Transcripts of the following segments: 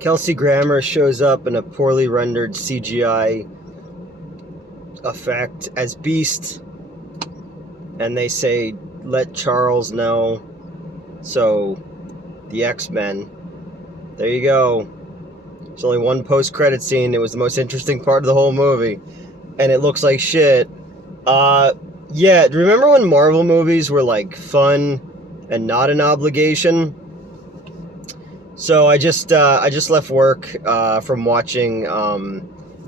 Kelsey Grammer shows up in a poorly rendered CGI effect as Beast, and they say, let Charles know. So, the X-Men. There you go. There's only one post-credit scene. It was the most interesting part of the whole movie. And it looks like shit. Yeah, remember when Marvel movies were, like, fun and not an obligation? So I just left work from watching the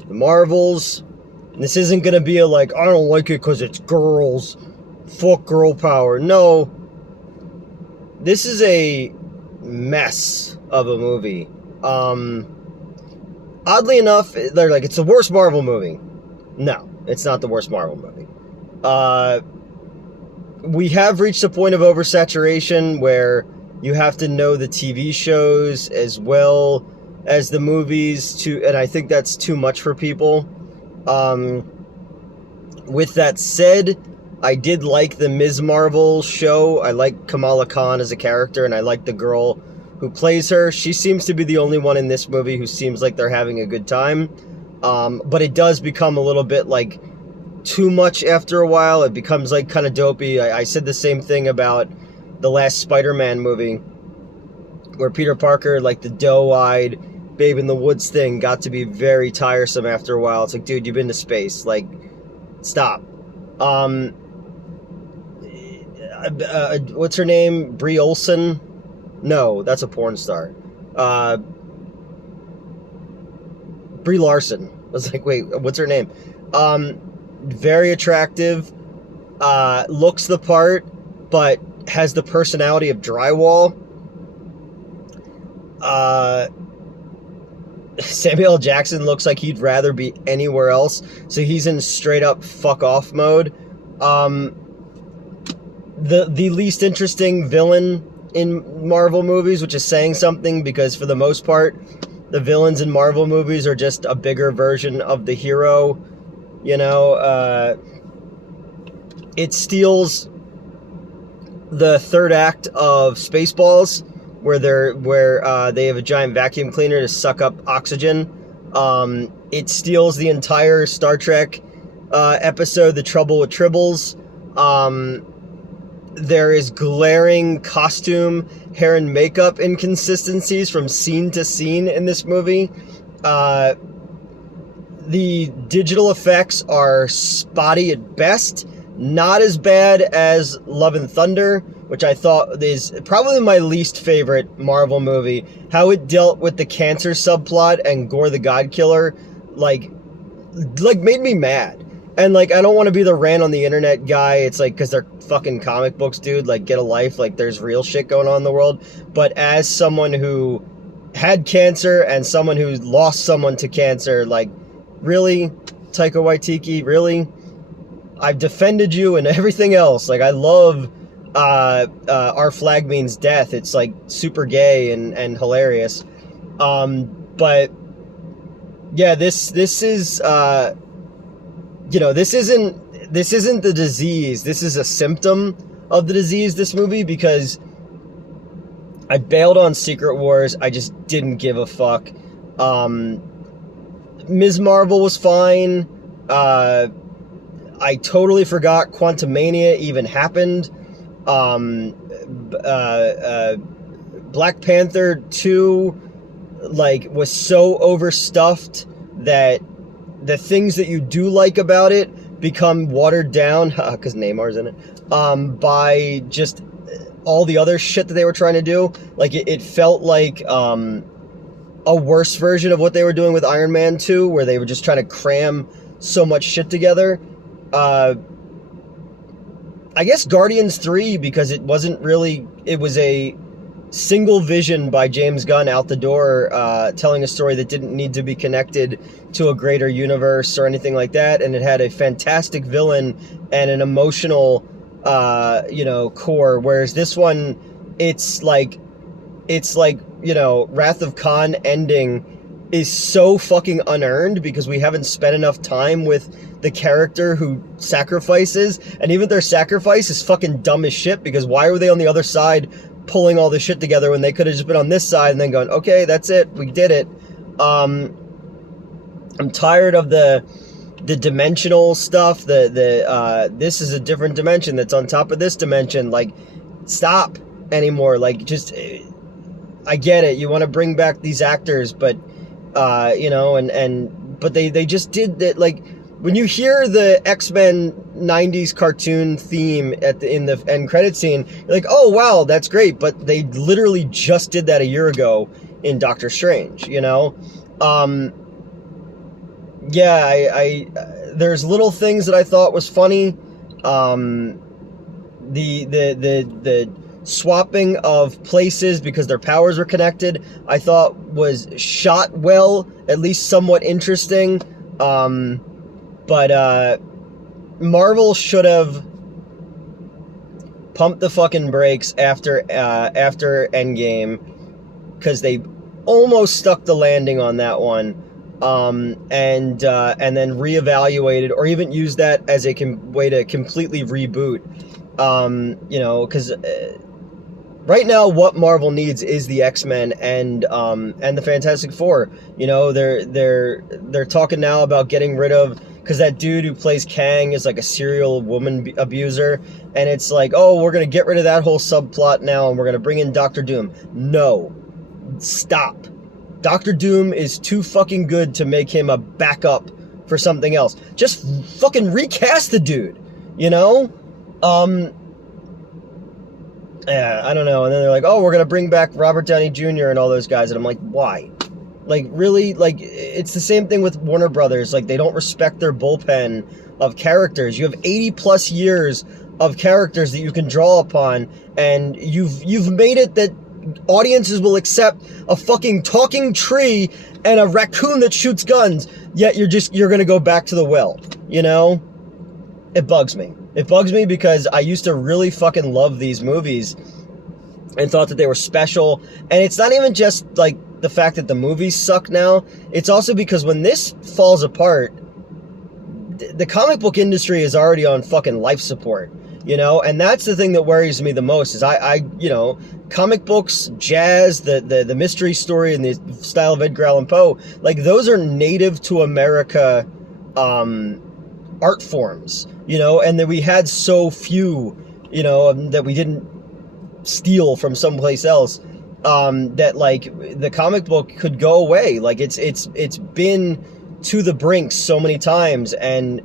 Marvels. And this isn't gonna be a like, I don't like it because it's girls. Fuck girl power. No. This is a mess of a movie. Oddly enough, they're like, it's the worst Marvel movie. No, it's not the worst Marvel movie. We have reached a point of oversaturation where you have to know the TV shows as well as the movies, and I think that's too much for people. With that said, I did like the Ms. Marvel show. I like Kamala Khan as a character, and I like the girl who plays her. She seems to be the only one in this movie who seems like they're having a good time. But it does become a little bit like too much after a while. It becomes like kind of dopey. I said the same thing about the last Spider-Man movie, where Peter Parker, like the doe-eyed Babe in the Woods thing, got to be very tiresome after a while. It's like, dude, you've been to space. Like, stop. What's her name? Brie Olson? No, that's a porn star. Brie Larson. I was like, wait, what's her name? Very attractive, looks the part, but has the personality of drywall. Samuel L. Jackson looks like he'd rather be anywhere else, so he's in straight up fuck off mode. The least interesting villain in Marvel movies, which is saying something, because for the most part, the villains in Marvel movies are just a bigger version of the hero. You know, it steals the third act of Spaceballs, where they have a giant vacuum cleaner to suck up oxygen. It steals the entire Star Trek episode, The Trouble with Tribbles. There is glaring costume, hair, and makeup inconsistencies from scene to scene in this movie. The digital effects are spotty at best. Not as bad as Love and Thunder, which I thought is probably my least favorite Marvel movie. How it dealt with the cancer subplot and Gore the God Killer, like made me mad. And like, I don't want to be the rant on the internet guy. It's like, because they're fucking comic books, dude. Like, get a life. Like, there's real shit going on in the world. But as someone who had cancer and someone who lost someone to cancer, like, really, Taika Waititi, really? I've defended you and everything else. Like, I love Our Flag Means Death. It's like super gay and hilarious. But yeah, this is this isn't the disease. This is a symptom of the disease, this movie, because I bailed on Secret Wars. I just didn't give a fuck. Ms. Marvel was fine. I totally forgot Quantumania even happened. Black Panther 2, like, was so overstuffed that the things that you do like about it become watered down, because Neymar's in it, by just all the other shit that they were trying to do. Like, it felt like a worse version of what they were doing with Iron Man 2, where they were just trying to cram so much shit together. I guess Guardians 3, because it was a single vision by James Gunn out the door, telling a story that didn't need to be connected to a greater universe or anything like that, and it had a fantastic villain and an emotional, core, whereas this one, it's like, Wrath of Khan ending is so fucking unearned because we haven't spent enough time with the character who sacrifices, and even their sacrifice is fucking dumb as shit, because why were they on the other side pulling all this shit together when they could have just been on this side and then gone, okay, that's it, we did it. I'm tired of the dimensional stuff. This is a different dimension that's on top of this dimension. Like, stop anymore. Like, just, I get it. You want to bring back these actors, but but they just did that. Like, when you hear the X-Men 90s cartoon theme in the end credit scene, you're like, oh wow, that's great. But they literally just did that a year ago in Doctor Strange. There's little things that I thought was funny. The swapping of places because their powers were connected, I thought was shot well, at least somewhat interesting. But Marvel should have pumped the fucking brakes after Endgame, because they almost stuck the landing on that one. And then reevaluated, or even used that as a way to completely reboot. Because right now what Marvel needs is the X-Men and the Fantastic Four. They're talking now about getting rid of, because that dude who plays Kang is like a serial woman abuser, and it's like, oh, we're gonna get rid of that whole subplot now, and we're gonna bring in Doctor Doom. No, stop. Doctor Doom is too fucking good to make him a backup for something else. Just fucking recast the dude, Yeah, I don't know. And then they're like, oh, we're going to bring back Robert Downey Jr. and all those guys. And I'm like, why? Like, really? Like, it's the same thing with Warner Brothers. Like, they don't respect their bullpen of characters. You have 80 plus years of characters that you can draw upon, and you've made it that audiences will accept a fucking talking tree and a raccoon that shoots guns, yet you're gonna go back to the well. It bugs me. It bugs me because I used to really fucking love these movies and thought that they were special. And it's not even just like the fact that the movies suck now. It's also because when this falls apart, the comic book industry is already on fucking life support. And that's the thing that worries me the most is I comic books, jazz, the mystery story and the style of Edgar Allan Poe, like, those are native to America art forms, and that we had so few, that we didn't steal from someplace else, that like the comic book could go away. Like, it's been to the brink so many times, and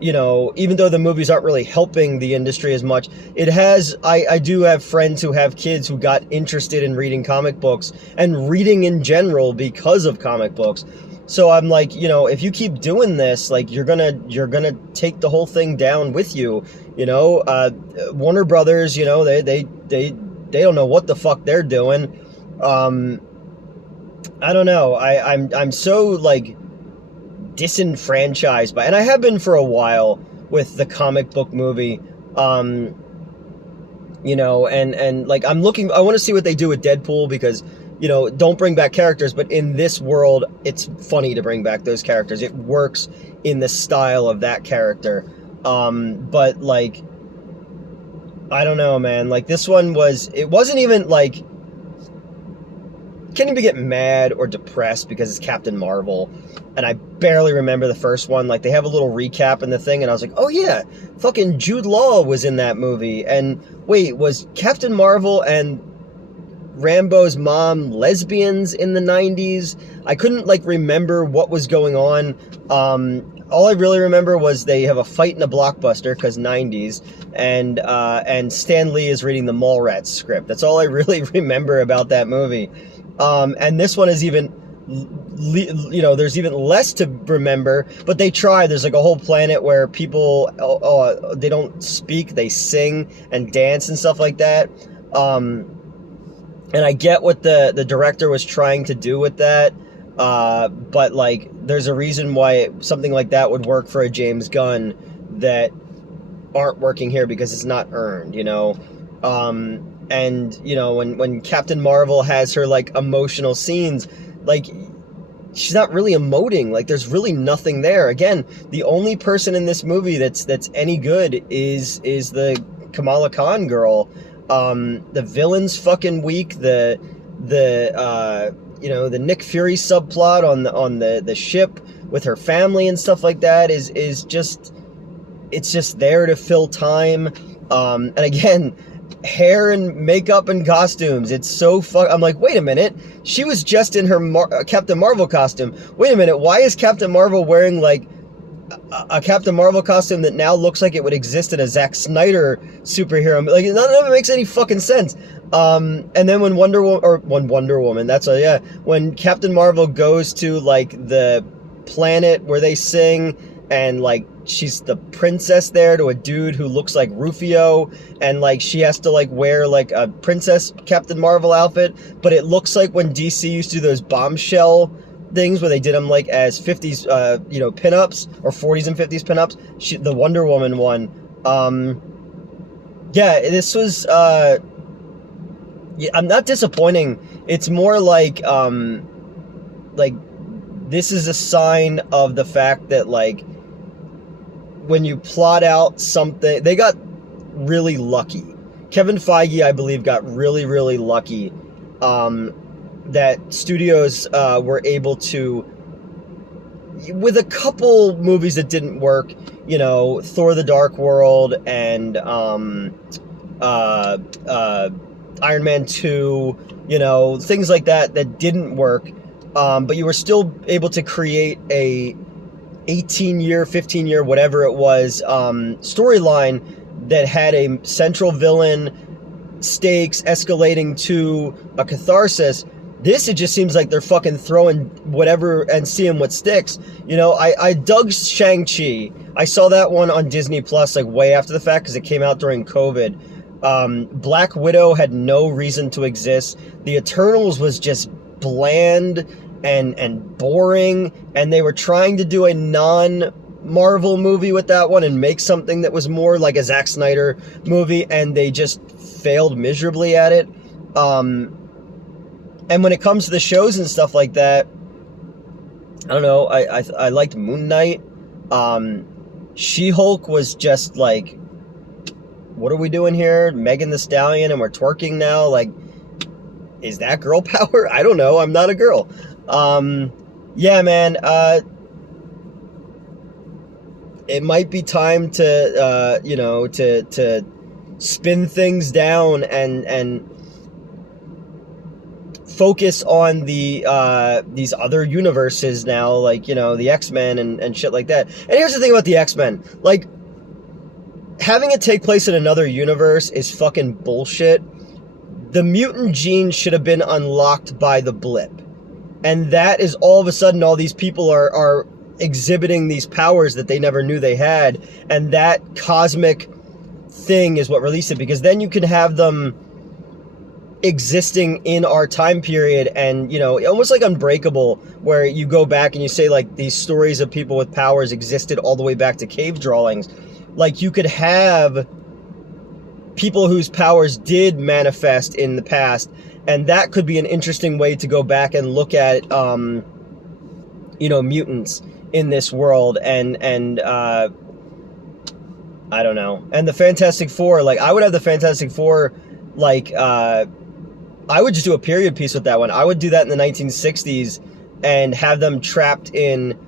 even though the movies aren't really helping the industry as much, it has, I do have friends who have kids who got interested in reading comic books and reading in general because of comic books. So I'm like, if you keep doing this, like, you're gonna take the whole thing down with you. Warner Brothers, they don't know what the fuck they're doing. I don't know. I'm so, like, disenfranchised by, and I have been for a while with the comic book movie, and like, I want to see what they do with Deadpool, because don't bring back characters, but in this world it's funny to bring back those characters. It works in the style of that character. But like, I don't know, man. Like, this one it wasn't even like, can't even get mad or depressed because it's Captain Marvel, and I barely remember the first one. Like, they have a little recap in the thing, and I was like, oh yeah, fucking Jude Law was in that movie. And wait, was Captain Marvel and Rambo's mom lesbians in the 90s? I couldn't, like, remember what was going on. All I really remember was they have a fight in a blockbuster, because 90s, and Stan Lee is reading the Mallrats script. That's all I really remember about that movie. And this one is even, there's even less to remember, but they try. There's like a whole planet where people, they don't speak, they sing and dance and stuff like that. And I get what the director was trying to do with that, but like, there's a reason why something like that would work for a James Gunn that aren't working here, because it's not earned, and when Captain Marvel has her, like, emotional scenes, like, she's not really emoting. Like, there's really nothing there. Again, the only person in this movie that's any good is the Kamala Khan girl. The villain's fucking weak. The the Nick Fury subplot on the ship with her family and stuff like that is just, it's just there to fill time. And again, hair and makeup and costumes. It's so I'm like, wait a minute. She was just in her Captain Marvel costume. Wait a minute. Why is Captain Marvel wearing like a Captain Marvel costume that now looks like it would exist in a Zack Snyder superhero? Like, none of it makes any fucking sense. And then when Wonder Woman, when Captain Marvel goes to like the planet where they sing, and like she's the princess there to a dude who looks like Rufio, and like she has to like wear like a princess Captain Marvel outfit, but it looks like when DC used to do those bombshell things where they did them like as 50s pinups, or 40s and 50s pinups. The Wonder Woman one, this was I'm not disappointing. It's more like this is a sign of the fact that like when you plot out something, they got really lucky. Kevin Feige, I believe, got really, really lucky that studios were able to, with a couple movies that didn't work, Thor: The Dark World and Iron Man 2, things like that didn't work, but you were still able to create a 18-year, 15-year, whatever it was, storyline that had a central villain, stakes escalating to a catharsis. This, it just seems like they're fucking throwing whatever and seeing what sticks. I dug Shang-Chi. I saw that one on Disney Plus like way after the fact because it came out during COVID. Black Widow had no reason to exist. The Eternals was just bland and boring, and they were trying to do a non-Marvel movie with that one and make something that was more like a Zack Snyder movie, and they just failed miserably at it. And when it comes to the shows and stuff like that, I don't know, I liked Moon Knight. She-Hulk was just like, what are we doing here? Megan Thee Stallion, and we're twerking now? Like, is that girl power? I don't know. I'm not a girl. Yeah, man. It might be time to, to spin things down and focus on the these other universes now, like, the X-Men and shit like that. And here's the thing about the X-Men. Like, having it take place in another universe is fucking bullshit. The mutant gene should have been unlocked by the blip. And that is all of a sudden all these people are exhibiting these powers that they never knew they had. And that cosmic thing is what released it. Because then you can have them existing in our time period, and almost like Unbreakable, where you go back and you say like these stories of people with powers existed all the way back to cave drawings. Like, you could have people whose powers did manifest in the past, and that could be an interesting way to go back and look at mutants in this world. And I don't know. And the Fantastic Four, like, I would have the Fantastic Four, like, I would just do a period piece with that one. I would do that in the 1960s and have them trapped in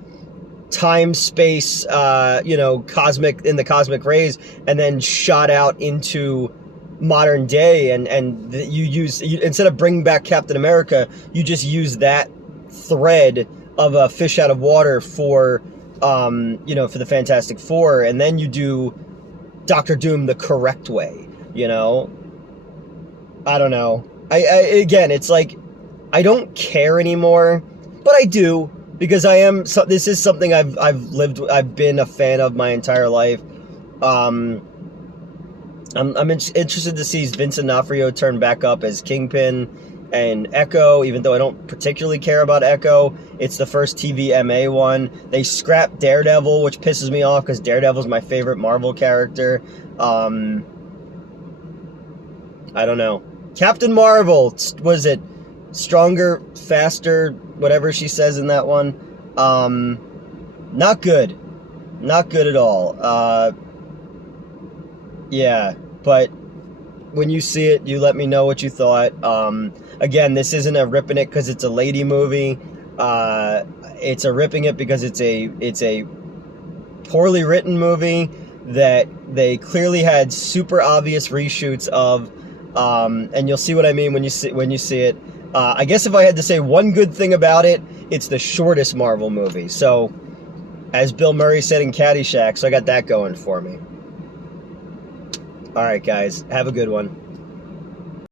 time, space, cosmic, in the cosmic rays, and then shot out into modern day. And you instead of bringing back Captain America, you just use that thread of a fish out of water for the Fantastic Four, and then you do Doctor Doom the correct way. I don't know. Again, it's like, I don't care anymore, but I do, because this is something I've been a fan of my entire life. I'm interested to see Vincent D'Onofrio turn back up as Kingpin and Echo, even though I don't particularly care about Echo. It's the first TVMA one. They scrapped Daredevil, which pisses me off, because Daredevil's my favorite Marvel character. I don't know. Captain Marvel, was it stronger, faster, whatever she says in that one? Not good. Not good at all. Yeah, but when you see it, you let me know what you thought. Again, this isn't a ripping it because it's a lady movie. It's a ripping it because it's a poorly written movie that they clearly had super obvious reshoots of, and you'll see what I mean when you see it. I guess if I had to say one good thing about it, it's the shortest Marvel movie. So, as Bill Murray said in Caddyshack, so I got that going for me. All right, guys, have a good one.